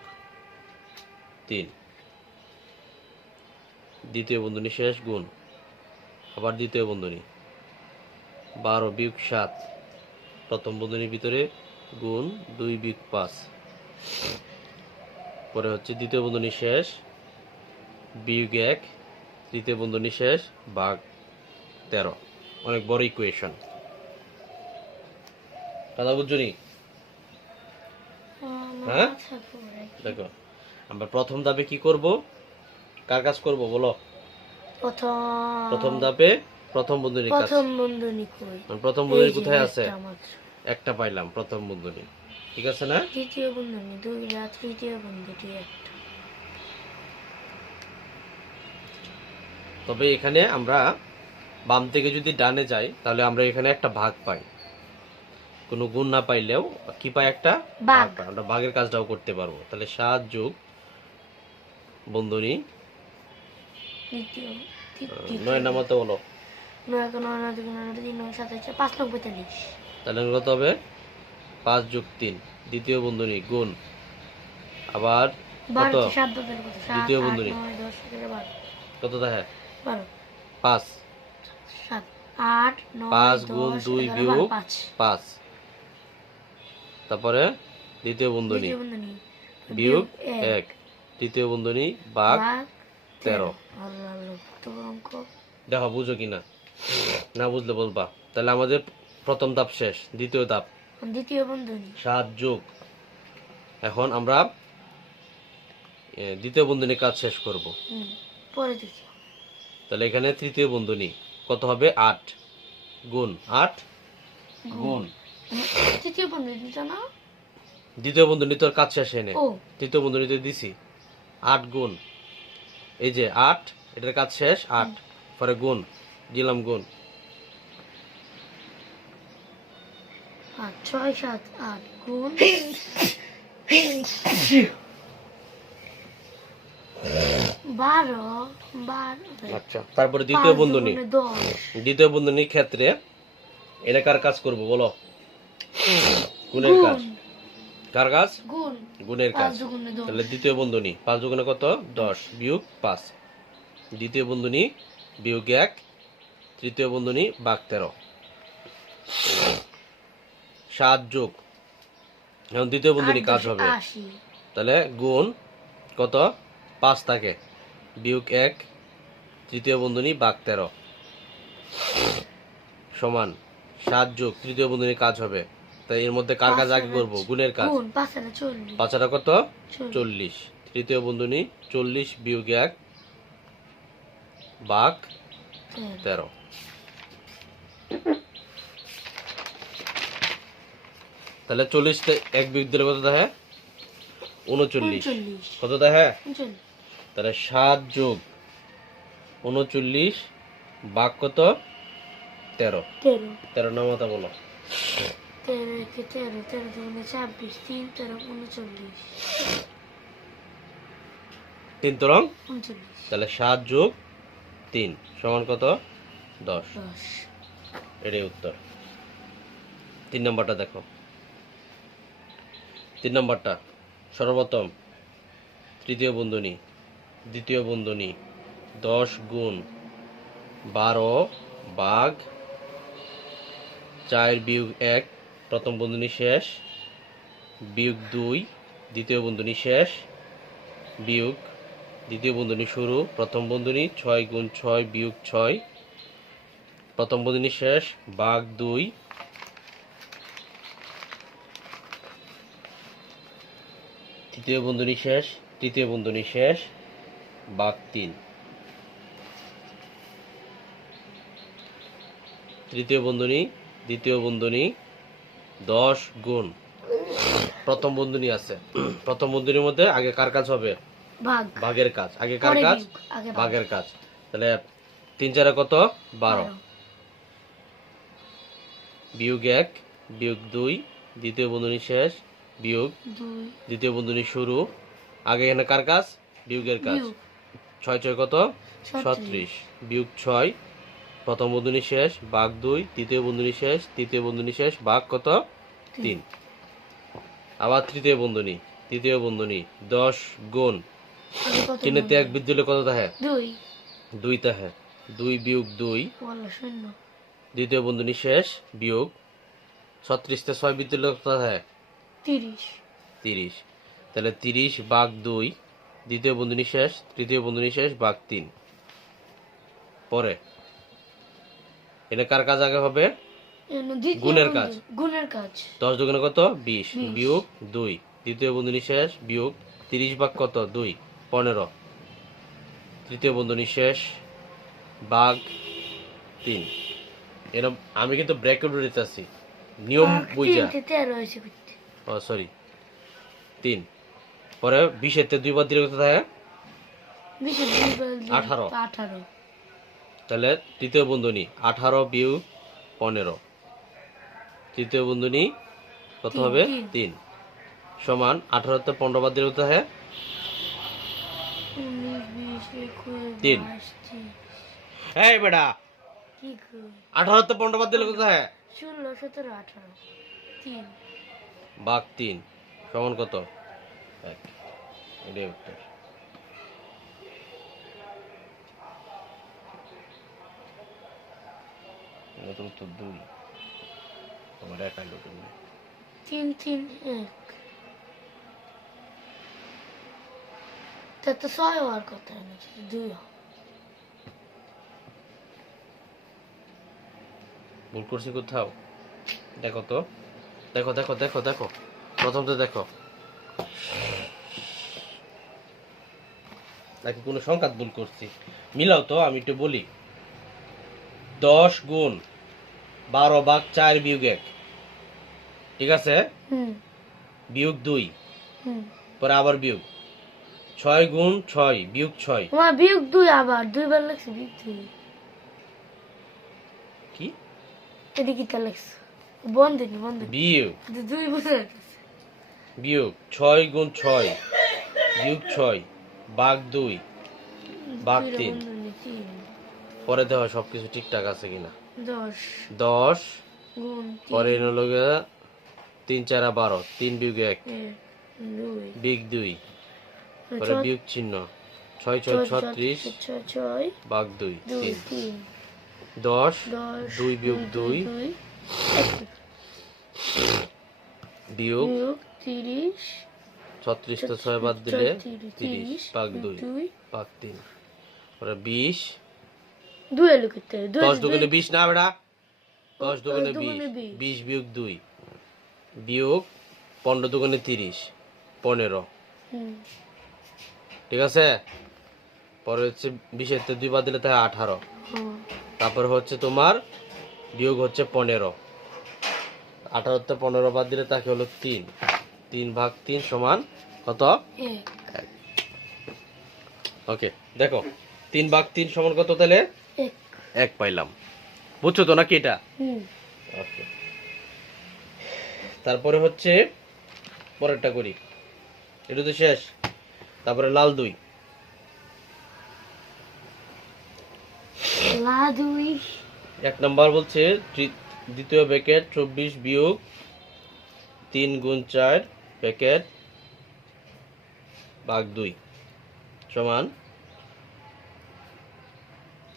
3 দ্বিতীয় বন্ধনী শেষ গুণ আবার দ্বিতীয় বন্ধনী 12 বিয়োগ 7 প্রথম বন্ধনীর ভিতরে গুণ 2 বিয়োগ 5 পরে হচ্ছে দ্বিতীয় বন্ধনী শেষ বিয়োগ 1 তৃতীয় বন্ধনী শেষ ভাগ 13। অনেক বড় ইকুয়েশন, কথা বুঝছো নি? হ্যাঁ দেখো, আমরা প্রথম ধাপে কি করব? কার কাজ করব বলো? প্রথম ধাপে প্রথম বন্ধনীর কাজ। প্রথম বন্ধনী কোথায় আছে? একটা পাইলাম, প্রথম বন্ধনী। ঠিক আছে না? তৃতীয় বন্ধনী 2 তৃতীয় বন্ধনী 1। তবে এখানে আমরা বাম থেকে যদি ডানে যাই তাহলে আমরা এখানে একটা ভাগ পাই। কোনো গুণ না পাইলেও কি পাই একটা বাঘ। পাই। আমরা বাঘের কাজটাও করতে পারবো। তাহলে 7 যোগ বন্ধনী দ্বিতীয় 9 নামাতে বলো। 9 × 9 = 3 9 7 5 9 45। তাহলে কত হবে? 5 যোগ 3 দ্বিতীয় বন্ধনী গুণ আবার কত 12 7 10 কত 7 দ্বিতীয় 8 বন্ধনী 9 10 11 কত দেখে 12 5 7 8 9 5 গুণ 10 2 11 বিয়োগ 12 5। 5 তারপরে দ্বিতীয় বন্ধনী দ্বিতীয় বন্ধনী বিয়োগ 1 1 তৃতীয় বন্ধনী ভাগ 13 আল্লাহ কত বড় অঙ্ক। দেখো বুঝো কিনা, না বুঝলে বলবা। তাহলে আমাদের প্রথম ধাপ শেষ, দ্বিতীয় ধাপ দ্বিতীয় বন্ধনী 7 যোগ। এখন আমরা দ্বিতীয় বন্ধনীর কাজ শেষ করব। পরে দেখি। তাহলে এখানে তৃতীয় বন্ধনী কত হবে? 8 গুণ 8 গুণ তৃতীয় বন্ধনী দিত না? দ্বিতীয় বন্ধনী তোর কাজ শেষ এনে ও তৃতীয় বন্ধনীতে দিছি 8 গুণ এই যে 8 এটার কাজ শেষ 8 পরে গুণ দিলাম গুণ 8 6 7 8 গুণ 12 আচ্ছা তারপরে দ্বিতীয় 5 বন্ধনী দুগুণে 10 দ্বিতীয় বন্ধনীর ক্ষেত্রে এটা কার কাজ করব বলো? গুণের কাজ। কার কাজ? গুণ গুণের 5 কাজ। দুগুণে 10 তাহলে দ্বিতীয় বন্ধনী 5 দুগুণে কত? 10 বিয়োগ 5 দ্বিতীয় বন্ধনী বিয়োগ 1 তৃতীয় বন্ধনী ভাগ 13 7 যোগ এখন দ্বিতীয় বন্ধনী কাজ হবে 80 তাহলে গুণ কত 5 থাকে বিয়োগ 1 তৃতীয় বন্ধনী ভাগ 13 সমান 7 যোগ তৃতীয় বন্ধনীর কাজ হবে। তাই এর মধ্যে কার কাজ আগে করব? গুণের কাজ। গুণ 5 আর 40 5 আর কত? 40 তৃতীয় বন্ধনী 40 বিয়োগ 1 ভাগ 13 তাহলে 40 তে 1 বিয়োগ দিলে কত দেখে? 39 কত দেখে? তাহলে 7 যোগ 39 ভাগ কত? 13 13 নামাতা বলো। 13 13 13 দুগুণে 26 3 13 39 3 তরং 39 তাহলে 7 যোগ 3 সমান কত? 10 10 এটাই উত্তর। 3 নম্বরটা দেখো। 3 নম্বরটা সর্বপ্রথম তৃতীয় বন্ধনী দ্বিতীয় বন্ধনী 10 গুণ 12 ভাগ 4 বিয়োগ 1 প্রথম বন্ধনী শেষ বিয়োগ 2 দ্বিতীয় বন্ধনী শেষ বিয়োগ দ্বিতীয় বন্ধনী শুরু প্রথম বন্ধনী 6 গুণ 6 বিয়োগ 6 প্রথম বন্ধনী শেষ ভাগ 2 তৃতীয় বন্ধনী শেষ তৃতীয় বন্ধনী শেষ ভাগ 3 তৃতীয় বন্ধনী দ্বিতীয় বন্ধনী 10 গুণ প্রথম বন্ধনী আছে প্রথম বন্ধনীর মধ্যে আগে কার কাজ হবে? ভাগ ভাগের কাজ। আগে কার পরে কাজ? বিয়োগ, আগে ভাগ। ভাগের কাজ। তাহলে 3 4 কত? 12 বিয়োগ 1 বিয়োগ 2 দ্বিতীয় বন্ধনী শেষ বিয়োগ 2 দ্বিতীয় বন্ধনী শুরু আগে এখানে কার কাজ? বিয়োগের কাজ। বিয়োগ 6 6 কত? 36 বিয়োগ 6 প্রথম বন্ধনী শেষ ভাগ 2 তৃতীয় বন্ধনী শেষ তৃতীয় বন্ধনী শেষ ভাগ কত? 3 আবার তৃতীয় বন্ধনী 10 গুণ আগে কত 3 তে 1 বিয়োগ দিলে কত থাকে? 2 2 থাকে 2 বিয়োগ 2 বলো শূন্য দ্বিতীয় বন্ধনী শেষ বিয়োগ 36 তে 6 বিয়োগ দিলে কত থাকে? 30 30 তাহলে 30 ভাগ 2 দ্বিতীয় বন্ধনী শেষ তৃতীয় বন্ধনী শেষ ভাগ 3 পরে এনে কার কাজ আগে হবে? গুণের কাজ। গুণের কাজ 10 দুগুণে কত? 20 বিয়োগ 2 দ্বিতীয় বন্ধনী শেষ বিয়োগ 30 ভাগ কত? 2 15 তৃতীয় বন্ধনী শেষ ভাগ 3 এরকম আমি কিন্তু ব্র্যাকেট দিতেছি নিয়ম বুঝা। 13 হয়েছে করতে ও সরি 3 পরে 20 এর তে 2 বার দিলে কত থাকে? 18 18 তাহলে তৃতীয় বন্ধনী 18 বিয়োগ 15 তৃতীয় বন্ধনী কত তিন, হবে? তিন। 3 সমান 18 তে 15 বাদ দিলে কত হয়? 19 20 21 তিন। 22 23 এই বেটা, কি কই 18 তে 15 বাদ দিলে কত হয়? 16 17 18 3 ভাগ 3 সমান কত? 1। এটাই উত্তর। এটা উত্তর 2। আমার একাই লোকের নেই। 3 3 1 তা তো 6 হওয়ার কথা না 2 ভুল করছি কোথাও? দেখো তো, দেখো দেখো দেখো দেখো, প্রথমটা দেখো, নাকি কোনো সংখ্যাত ভুল করছি? মিলাও তো, আমি একটু বলি। 10 গুণ 12 ভাগ 4 বিয়োগ 1, ঠিক আছে? হুম বিয়োগ 2, হুম পরে আবার বিয়োগ 6 গুণ 6 বিয়োগ 6, তোমার বিয়োগ 2 আবার 2 বার লাগছে বিয়োগ 2 কি এদিকে তা লাগছে বন্ধ নি বন্ধ বিয়োগ 2 বছর বিয়োগ 6 গুণ 6 বিয়োগ 6 ভাগ 2 ভাগ 3, পরে দেখো সবকিছু ঠিকঠাক আছে কিনা। 10 10 গুণ পরে এনে লগে 3 4 12, 3 বিয়োগ 1 2 বিয়োগ 2, পরে বিয়োগ চিহ্ন 6 6 36 6 ভাগ 2 2 3, 3 10 10 2 বিয়োগ 2 বিয়োগ বিয়োগ 30 36 তো 6 বাদ দিলে 30 30 ভাগ 2 ভাগ 3, পরে 20 2 এলো কত 10 দুগুণে 20 না বেটা, 10 দুগুণে দুগুণে 20 20 20 বিয়োগ 2 বিয়োগ 15 দুগুণে 30 15, ঠিক আছে? পরে হচ্ছে 20 এর তে 2 বাদ দিলে তাই 18, তারপরে হচ্ছে তোমার বিয়োগ হচ্ছে 15, 18 তে 15 বাদ দিলে তাকে হলো 3 3 ভাগ 3 সমান কত? 1 ওকে, দেখো 3 ভাগ 3 সমান কত? তাহলে 1 1 পাইলাম। বুঝছো তো নাকি এটা? ওকে, তারপরে হচ্ছে পরেরটা করি, এটা তো শেষ। তারপরে লাল 2, লা 2 এক নাম্বার বলছে দ্বিতীয় ব্র্যাকেট 24 বিয়োগ 3 গুণ 4 ব্র্যাকেট ভাগ 2 সমান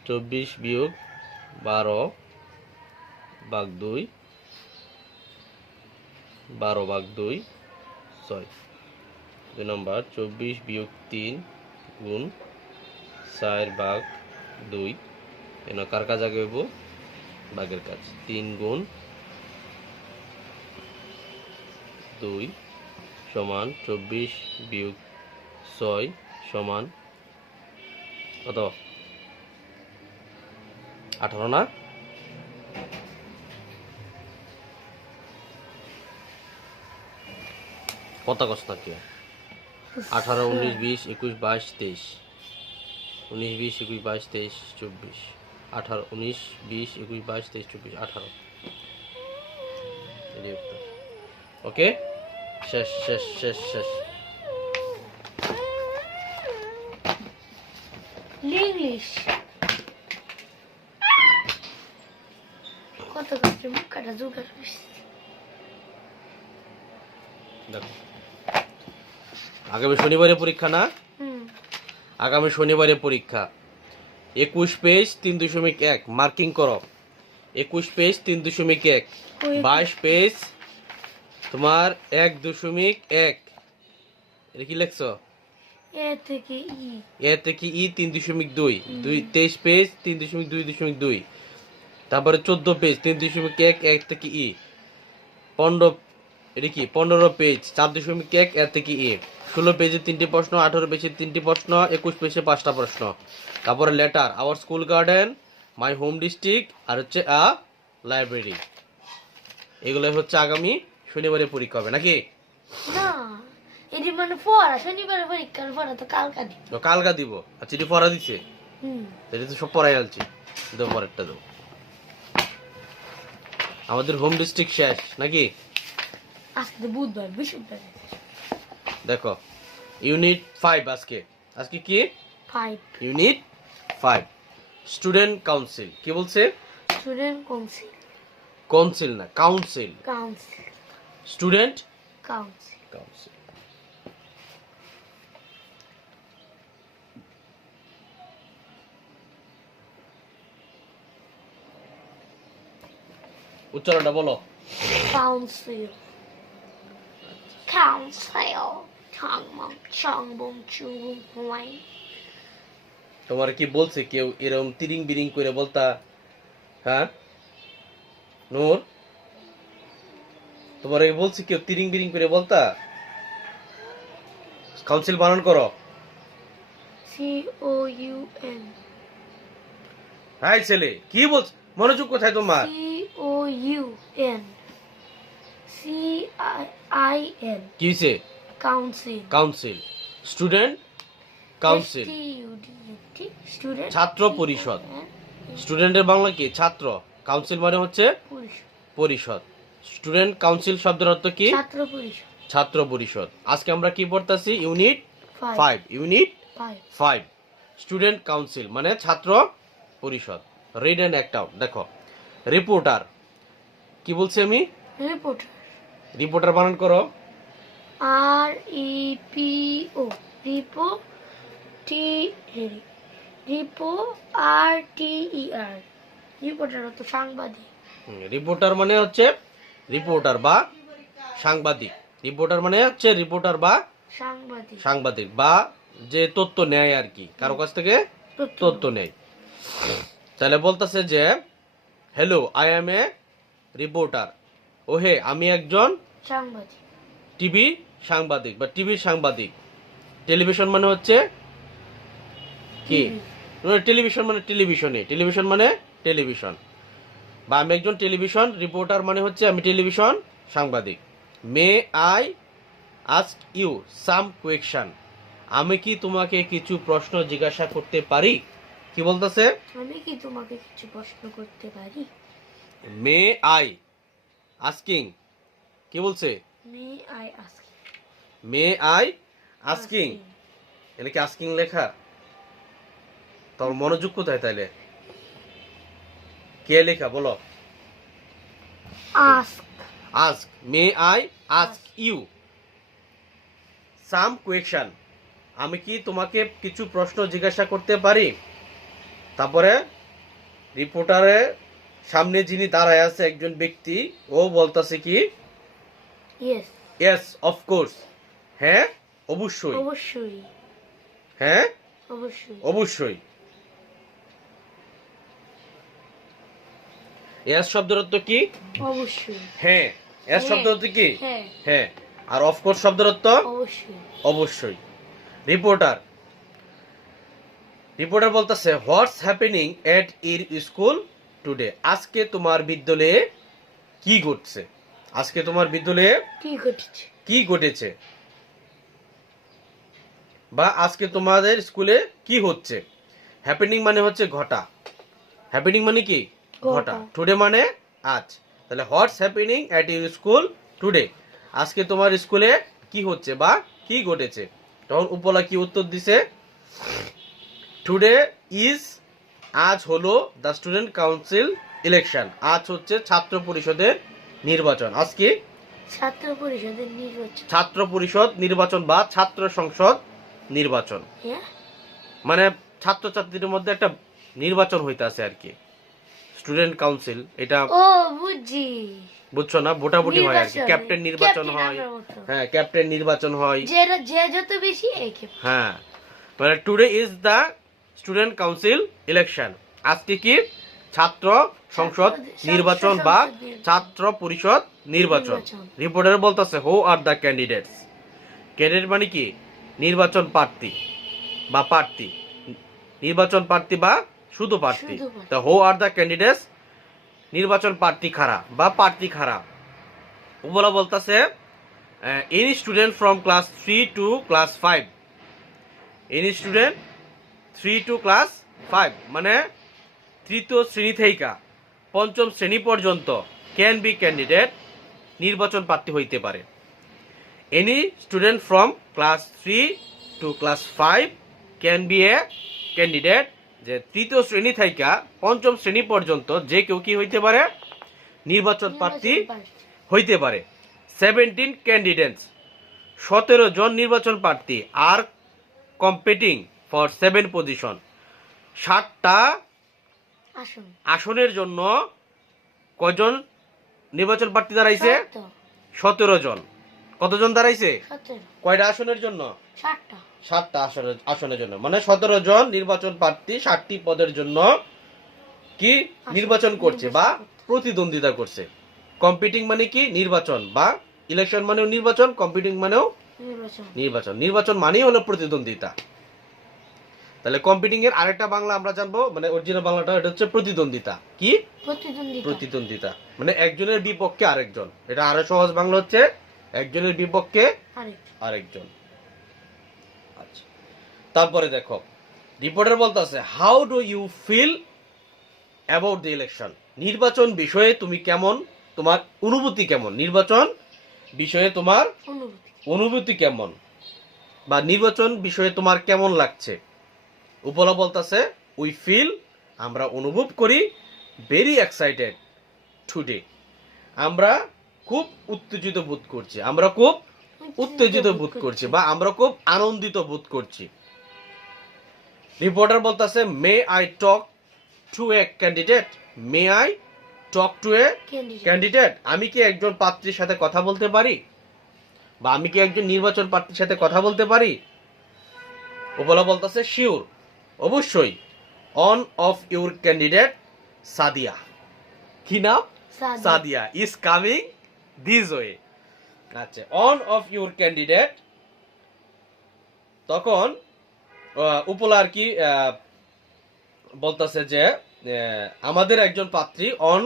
24 বিয়োগ 12 ভাগ 2 12 ভাগ 2 6। 2 নম্বর 24 বিয়োগ 3 গুণ 4 ভাগ 2, এনে কার কাজ আগে হইব? ভাগের কাজ। 3 গুণ 2 সমান 24 বিয়োগ 6 সমান কত? 18 না? কত কষ্ট নাকি? 18 19 20 21 22 23, 19 20 21 22 23 24, 18 19 20 21 22 23 24 18, এটাই উত্তর। ওকে, শেষ শেষ শেষ শেষ। ইংলিশ কত কষ্ট মুখ কাটা জোগাড় করছি। দেখো, আগামী শনিবারে পরীক্ষা না? আগামী শনিবারে পরীক্ষা। 21 পেজ 3.1 মার্কিং করো। 21 পেজ 3.1, 22 পেজ তোমার 1.1, এটা কি লিখছো? এ থেকে ই এ থেকে ই 3.2, 23 পেজ 3.2.2, তারপরে 14 পেজ 3.1 1 থেকে ই, 15 এটা কি 15 পেজ 4.1 এর থেকে ই, 16 পেজে 3টি প্রশ্ন, 18 পেজে 3টি প্রশ্ন, 21 পেজে 5টা প্রশ্ন। তারপরে letter, our school garden, my home district, আর হচ্ছে আ লাইব্রেরি। এগুলো হচ্ছে আগামী শনিবারে পরীক্ষা হবে নাকি? না এটি মানে পড়া শনিবার পরীক্ষার পড়া তো কালকা দি কালকা দিব। আচ্ছা, এটি পড়া দিছে, এটা তো সব পড়াই আলছি। দাও পরেরটা দাও। আমাদের হোম ডিস্ট্রিক্ট শেষ নাকি? আজকে তো বুধবার, বৃহস্পতিবার। দেখো ইউনিট 5 আজকে কি 5 ইউনিট 5 স্টুডেন্ট কাউন্সিল। কি বলছে? Student council. কাউন্সিল না, council. Council. Student council. Council. উচ্চারণটা বলো। কাউন্সিল। কাউন্সিল। ঠাংমং চাংবং চুবং হুয়াই। তোমার কি বলছে কেউ এরকম তিরিং বিরিং করে বলতা? হ্যাঁ নূর, তোমার কি বলছে কেউ তিরিং বিরিং করে বলতা? কাউন্সিল বানান করো। COUN। হাই ছেলে, কি বলছ? মনোযোগ কোথায় তোমার? COUN। CIN। কি হইছে? Council. Council. Student council. STUDENT student. ছাত্র পরিষদ। স্টুডেন্টের বাংলা কি? ছাত্র। কাউন্সিল মানে হচ্ছে পরিষদ। পরিষদ। স্টুডেন্ট কাউন্সিল শব্দের অর্থ কি? ছাত্র পরিষদ। ছাত্র পরিষদ। আজকে আমরা কি পড়তাছি? ইউনিট 5। 5। ইউনিট 5। 5 স্টুডেন্ট কাউন্সিল মানে ছাত্র পরিষদ। Read and act out. দেখো রিপোর্টার। কি বলছি আমি? রিপোর্টার। রিপোর্টার বানান করো। REPO। Repo. Repo. RTER। Reporter তো সাংবাদিক। রিপোর্টার মানে হচ্ছে রিপোর্টার বা সাংবাদিক। রিপোর্টার মানে হচ্ছে রিপোর্টার বা সাংবাদিক। সাংবাদিক বা যে তথ্য নেয় আর কি, কারো কাছ থেকে তথ্য নেয়। তাহলে বলতেছে যে hello I am a reporter. ও হে আমি একজন সাংবাদিক। টিভি সাংবাদিক বা টিভির সাংবাদিক। টেলিভিশন মানে হচ্ছে কি? টেলিভিশন মানে টেলিভিশনে, টেলিভিশন মানে টেলিভিশন। বা আমি একজন টেলিভিশন রিপোর্টার মানে হচ্ছে আমি টেলিভিশন সাংবাদিক। May I ask you some question. আমি কি তোমাকে কিছু প্রশ্ন জিজ্ঞাসা করতে পারি? কি বলতেছে? আমি কি তোমাকে কিছু প্রশ্ন করতে পারি? May I asking. কি বলছে? মে I ask. May I asking. এটা কি আস্কিং লেখা? তোর মনোযোগ কোথায় তাইলে? কে লেখা বলো? Ask. Ask. May I ask you some question. আমি কি তোমাকে কিছু প্রশ্ন জিজ্ঞাসা করতে পারি? তারপরে রিপোর্টারের সামনে যিনি দাঁড়ায় আছে একজন ব্যক্তি, ও বলতাছে কি? ইয়েস। Yes of course. হ্যাঁ অবশ্যই। অবশ্যই। হ্যাঁ অবশ্যই। অবশ্যই। ইয়েস শব্দের অর্থ কি? অবশ্যই। হ্যাঁ। ইয়েস শব্দের অর্থ কি? হ্যাঁ। হ্যাঁ। আর অফ কোর্স শব্দের অর্থ? অবশ্যই। অবশ্যই। রিপোর্টার। রিপোর্টার বলতেছে হোয়াটস হ্যাপেনিং এট ইর স্কুল টুডে। আজকে তোমার বিদ্যালয়ে কি ঘটছে? আজকে তোমার বিদ্যালয়ে কি ঘটেছে? কি ঘটেছে? বা আজকে তোমাদের স্কুলে কি হচ্ছে? হ্যাপেনিং মানে হচ্ছে ঘটা। হ্যাপেনিং মানে কি? ঘটা। টুডে মানে আজ। তাহলে what's happening at your school today. আজকে তোমার স্কুলে কি হচ্ছে বা কি ঘটেছে? তখন উপলা কি উত্তর দিছে? টুডে ইজ, আজ হলো দ্য স্টুডেন্ট কাউন্সিল ইলেকশন। আজ হচ্ছে ছাত্র পরিষদের নির্বাচন। আজকে ছাত্র পরিষদের নির্বাচন। ছাত্র পরিষদ নির্বাচন বা ছাত্র সংসদ নির্বাচন। হ্যাঁ। মানে ছাত্রছাত্রীদের মধ্যে একটা নির্বাচন হইতাছে আর কি। স্টুডেন্ট কাউন্সিল এটা ও বুঝছি। বুঝছো না? ভোটাভুটি হয় আর কি। নির্বাচন। ক্যাপ্টেন নির্বাচন ক্যাপ্টেন হয়। আমার মতো। হ্যাঁ ক্যাপ্টেন নির্বাচন হয়। যে যত বেশি একে। হ্যাঁ মানে today is the student council election. আজকে কি ছাত্র সংসদ নির্বাচন বা ছাত্র পরিষদ নির্বাচন। রিপোর্টার বলতেছে হু আর দ্য ক্যান্ডিডেটস। ক্যান্ডিডেট মানে কি? নির্বাচন প্রার্থী বা প্রার্থী। নির্বাচন প্রার্থী বা শুধু প্রার্থী। তা হু আর দ্য ক্যান্ডিডেটস নির্বাচন প্রার্থী খারা বা প্রার্থী খারা। উপলা বলতেছে any student from class 3 to class 5। Any student 3 to class 5 মানে তৃতীয় শ্রেণী থেকে পঞ্চম শ্রেণী পর্যন্ত ক্যান বি ক্যান্ডিডেট, নির্বাচন প্রার্থী হইতে পারে। Any student from class 3 to class 5 can be a candidate, যে তৃতীয় শ্রেণী থেকে পঞ্চম শ্রেণী পর্যন্ত যে কেউ কি হইতে পারে, নির্বাচন প্রার্থী হইতে পারে। 17 ক্যান্ডিডেটস, 17 জন নির্বাচন প্রার্থী আর কম্পিটিং ফর 7 পজিশন, 60টা আসুন আসনের জন্য কজন নির্বাচন প্রার্থী দাঁড়াইছে? 17 জন। কতজন দাঁড়াইছে? 17 কয়টা আসনের জন্য? 60টা 7টা আসনের জন্য, মানে 17 জন নির্বাচন প্রার্থী 60টি পদের জন্য কি নির্বাচন করছে বা প্রতিদ্বন্দ্বিতা করছে। কম্পিটিং মানে কি? নির্বাচন, বা ইলেকশন মানেও নির্বাচন, কম্পিটিং মানেও নির্বাচন। নির্বাচন। নির্বাচন মানেই হলো প্রতিদ্বন্দ্বিতা। তাহলে কম্পিটিং এর আরেকটা বাংলা আমরা জানবো, মানে অরিজিনাল বাংলাটা এটা হচ্ছে প্রতিদ্বন্দ্বিতা। কি? প্রতিদ্বন্দ্বিতা। প্রতিদ্বন্দ্বিতা মানে একজনের বিপক্ষে আরেকজন। এটা আরো সহজ বাংলা হচ্ছে একজনের বিপক্ষে আরেকজন। আচ্ছা, তারপরে দেখো রিপোর্টার বলতেছে how do you feel about the election, নির্বাচন বিষয়ে তুমি কেমন, তোমার অনুভূতি কেমন, নির্বাচন বিষয়ে তোমার অনুভূতি কেমন, বা নির্বাচন বিষয়ে তোমার কেমন লাগছে। উপলা বলতেছে উই ফিল, আমরা অনুভব করি, ভেরি এক্সাইটেড টুডে, আমরা খুব উত্তেজিত বোধ করছি, আমরা খুব উত্তেজিত বোধ করছি, বা আমরা খুব আনন্দিত বোধ করছি। রিপোর্টার বলতেছে may I talk to A candidate, may I talk to A candidate, আমি কি একজন প্রার্থীর সাথে কথা বলতে পারি, বা আমি কি একজন নির্বাচন প্রার্থীর সাথে কথা বলতে পারি। উপলা বলতেছে শিওর, অবশ্যই, on of your candidate Sadia, কি নাম? Sadia is coming this way. আচ্ছা, অন অফ ইউর ক্যান্ডিডেট, তখন উপলা আর কি বলতেছে যে আমাদের একজন প্রার্থী, অন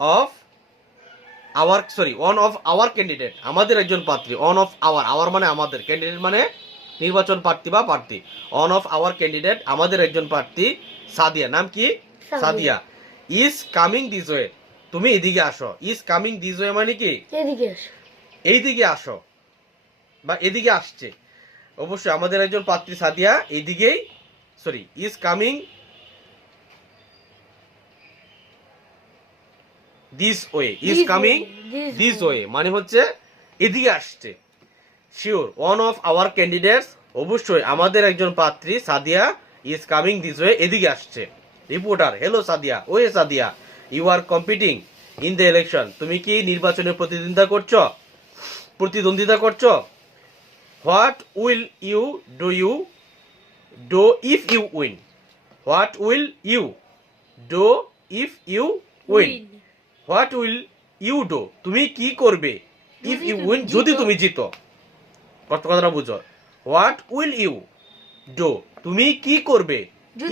অফ আওয়ার ক্যান্ডিডেট, আমাদের একজন প্রার্থী, অন অফ আওয়ার মানে আমাদের, ক্যান্ডিডেট মানে নির্বাচন প্রার্থী বা প্রার্থী, অন অফ আওয়ার ক্যান্ডিডেট আমাদের একজন প্রার্থী সাদিয়া, নাম কি? Sadia, is coming this way, তুমি এদিকে আসো। ইজ কামিং দিস ওয়ে মানে কি? এইদিকে আসো বা এদিকে আসছে। অবশ্যই আমাদের একজন প্রার্থী সাদিয়া এইদিকেই, is coming this way, is coming this way মানে হচ্ছে এদিকে আসছে। Sure, one of our candidates, অবশ্যই আমাদের একজন প্রার্থী Sadia is coming this way, এদিকে আসছে। রিপোর্টার হ্যালো সাদিয়া, ওয়ে Sadia, you are competing in the election, তুমি কি নির্বাচনে প্রতিদ্বন্দ্বিতা করছো। What will you do if you win, what will you do if you win, what will you do, তুমি কি করবে, ইফ ইউ উইন, যদি তুমি জিতো। কথাটা বুঝো, হোয়াট উইল ইউ ডু, তুমি কি করবে,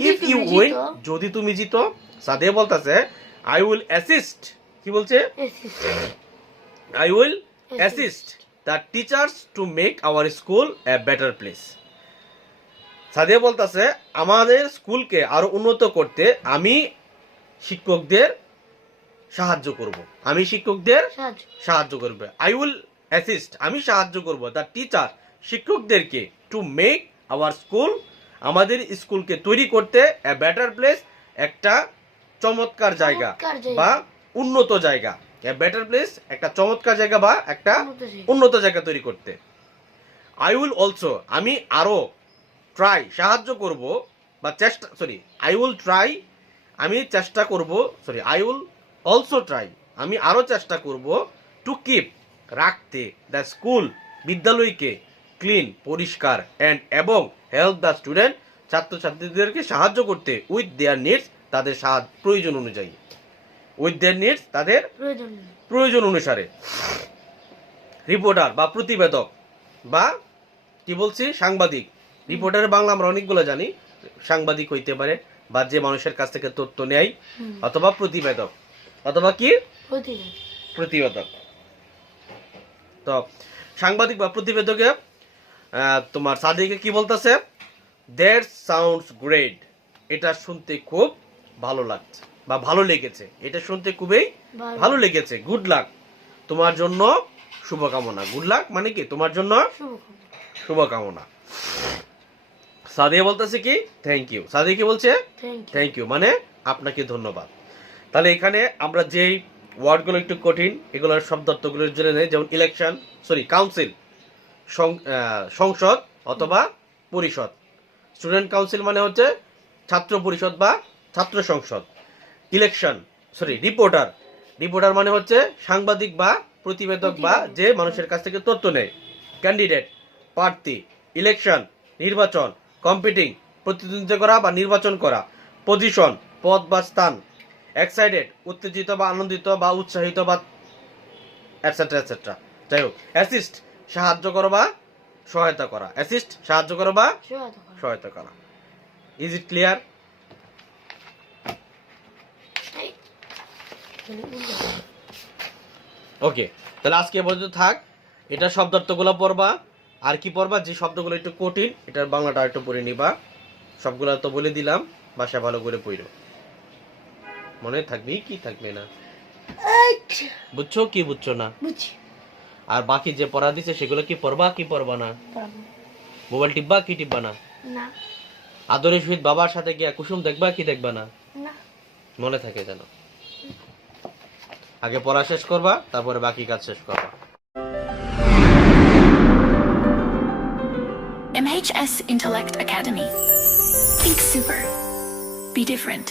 ইফ ইউ উইন, যদি তুমি জিতো। সাদিয়া বলতেছে আই উইল অ্যাসিস্ট, কি বলছে? I will assist the teachers to make our school a better place. Sadia বলতেছে আমাদের স্কুলকে আরো উন্নত করতে আমি শিক্ষকদের সাহায্য করব, আই উইল অ্যাসিস্ট, আমি সাহায্য করব, দ্য টিচার, শিক্ষকদেরকে, টু মেক আওয়ার স্কুল, আমাদের স্কুলকে তৈরি করতে, এ বেটার প্লেস, একটা চমৎকার জায়গা বা উন্নত জায়গা, এ বেটার প্লেস, একটা চমৎকার জায়গা বা একটা উন্নত জায়গা তৈরি করতে। আই উইল অলসো, আমি আরো ট্রাই, সাহায্য করব বা চেষ্টা, আই উইল ট্রাই, আমি চেষ্টা করব, আই উইল অলসো ট্রাই, আমি আরো চেষ্টা করব, টু কিপ, রাখতে, দ্য স্কুল, বিদ্যালয়কে, ক্লিন, পরিষ্কার, এন্ড এবং হেল্প দ্য স্টুডেন্ট, ছাত্রছাত্রীদেরকে সাহায্য করতে, উইথ দেয়ার নিডস, তাদের প্রয়োজন অনুযায়ী, উইথ দেয়ার নিডস, তাদের প্রয়োজন অনুসারে। রিপোর্টার বা প্রতিবেদক বা কি বলছি সাংবাদিক, রিপোর্টারের বাংলা আমরা অনেকগুলো জানি, সাংবাদিক হইতে পারে বা যে মানুষের কাছ থেকে তথ্য নেয়, অথবা প্রতিবেদক, অথবা কি প্রতিবেদক। তো সাংবাদিক বা প্রতিবেদকে তোমার সাদিকে কি বলতেছে, দ্যাট সাউন্ডস গ্রেট, এটা শুনতে খুব ভালো লাগছে। বা ভালো লেগেছে, এটা শুনতে খুবই ভালো লেগেছে। গুড লাক, তোমার জন্য শুভকামনা। গুড লাক মানে কি তোমার জন্য শুভকামনা। সাদিয়া বলতেছে কি থ্যাংক ইউ। সাদিয়া কি বলছে থ্যাংক ইউ মানে আপনাকে ধন্যবাদ। তাহলে এখানে আমরা যেই ওয়ার্ডগুলো একটু কঠিন এগুলোর শব্দার্থগুলো জেনে নেই। যেমন ইলেকশন, কাউন্সিল, সংসদ অথবা পরিষদ। স্টুডেন্ট কাউন্সিল মানে হচ্ছে ছাত্র পরিষদ বা ছাত্র সংসদ। ইলেকশন রিপোর্টার, রিপোর্টার মানে হচ্ছে সাংবাদিক বা প্রতিবেদক বা যে মানুষের কাছ থেকে তথ্য নেয়। ক্যান্ডিডেট প্রার্থী। ইলেকশন নির্বাচন। কম্পিটিং প্রতিদ্বন্দ্বিতা করা বা নির্বাচন করা। পজিশন পদ বা স্থান। এক্সাইটেড উত্তেজিত বা আনন্দিত বা উৎসাহিত বা এটসেট্রা এটসেট্রা। যাই হোক, অ্যাসিস্ট সাহায্য করা বা সহায়তা করা। অ্যাসিস্ট সাহায্য করা বা সহায়তা করা। Is it clear? ওকে, তাহলে আজকে পর্যন্ত থাক। এটা শব্দার্থগুলো পড়বা। আর কি পড়বা, যে শব্দগুলো একটু কঠিন এটার বাংলাটা একটু পড়ে নিবা। সবগুলো তো বলে দিলাম, বাসায় ভালো করে পড়ো। মনে থাকবে কি থাকবে না বুঝছো কি বুঝছো না? আর বাকি যে পড়া দিছে সেগুলো কি পড়বা কি পড়বা না? মোবাইল টিপবা কি টিপবা না? আদরের সহিত বাবার সাথে গিয়া কুসুম দেখবা কি দেখবা না? মনে থাকে যেন। আগে পড়া শেষ করবা, তারপরে বাকি কাজ শেষ করবা। MHS Intellect Academy. Think super. Be different.